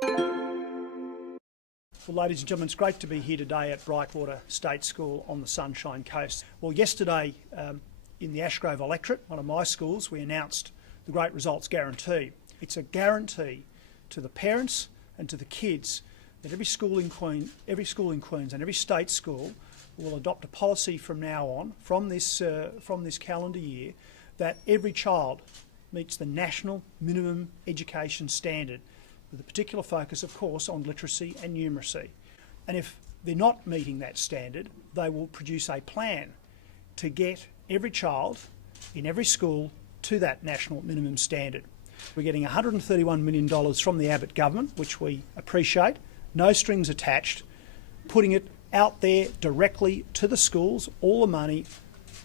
Well, ladies and gentlemen, it's great to be here today at Brightwater State School on the Sunshine Coast. Well, yesterday in the Ashgrove electorate, one of my schools, we announced the Great Results Guarantee. It's a guarantee to the parents and to the kids that every school in Queensland, every state school will adopt a policy from now on, from this calendar year, that every child meets the national minimum education standard, with a particular focus, of course, on literacy and numeracy. And if they're not meeting that standard, they will produce a plan to get every child in every school to that national minimum standard. We're getting $131 million from the Abbott government, which we appreciate, no strings attached, putting it out there directly to the schools, all the money,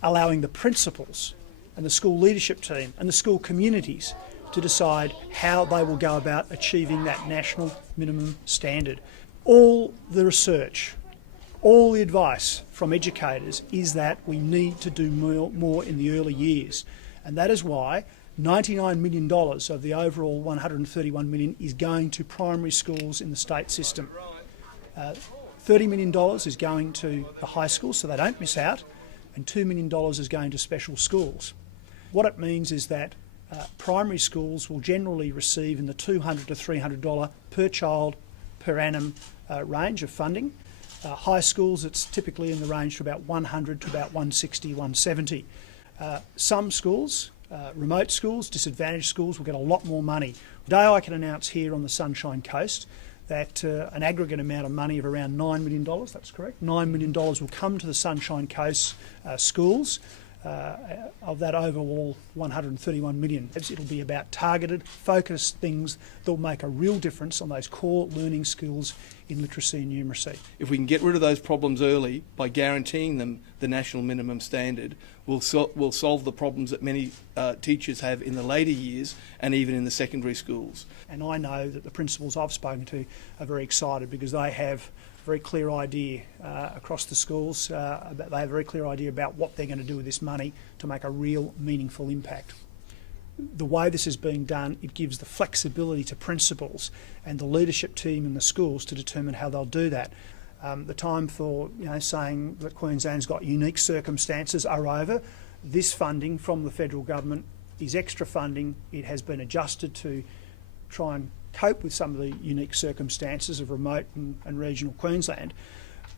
allowing the principals and the school leadership team and the school communities to decide how they will go about achieving that national minimum standard. All the research, all the advice from educators is that we need to do more in the early years, and that is why $99 million of the overall $131 million is going to primary schools in the state system. $30 million is going to the high schools so they don't miss out, and $2 million is going to special schools. What it means is that primary schools will generally receive in the $200 to $300 per child per annum range of funding. High schools, it's typically in the range from about $100 to about $160, $170. Some schools, remote schools, disadvantaged schools, will get a lot more money. Today I can announce here on the Sunshine Coast that an aggregate amount of money of around $9 million, that's correct, $9 million will come to the Sunshine Coast schools. Of that overall $131 million. It'll be about targeted, focused things that will make a real difference on those core learning skills in literacy and numeracy. If we can get rid of those problems early by guaranteeing them the national minimum standard, we'll solve the problems that many teachers have in the later years and even in the secondary schools. And I know that the principals I've spoken to are very excited because they have a very clear idea across the schools. They have a very clear idea about what they're going to do with this money to make a real meaningful impact. The way this is being done, it gives the flexibility to principals and the leadership team in the schools to determine how they'll do that. The time for saying that Queensland's got unique circumstances are over. This funding from the federal government is extra funding. It has been adjusted to try and cope with some of the unique circumstances of remote and regional Queensland,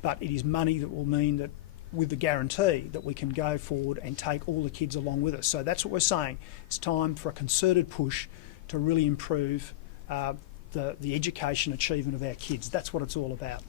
but it is money that will mean that with the guarantee that we can go forward and take all the kids along with us. So that's what we're saying. It's time for a concerted push to really improve the education achievement of our kids. That's what it's all about.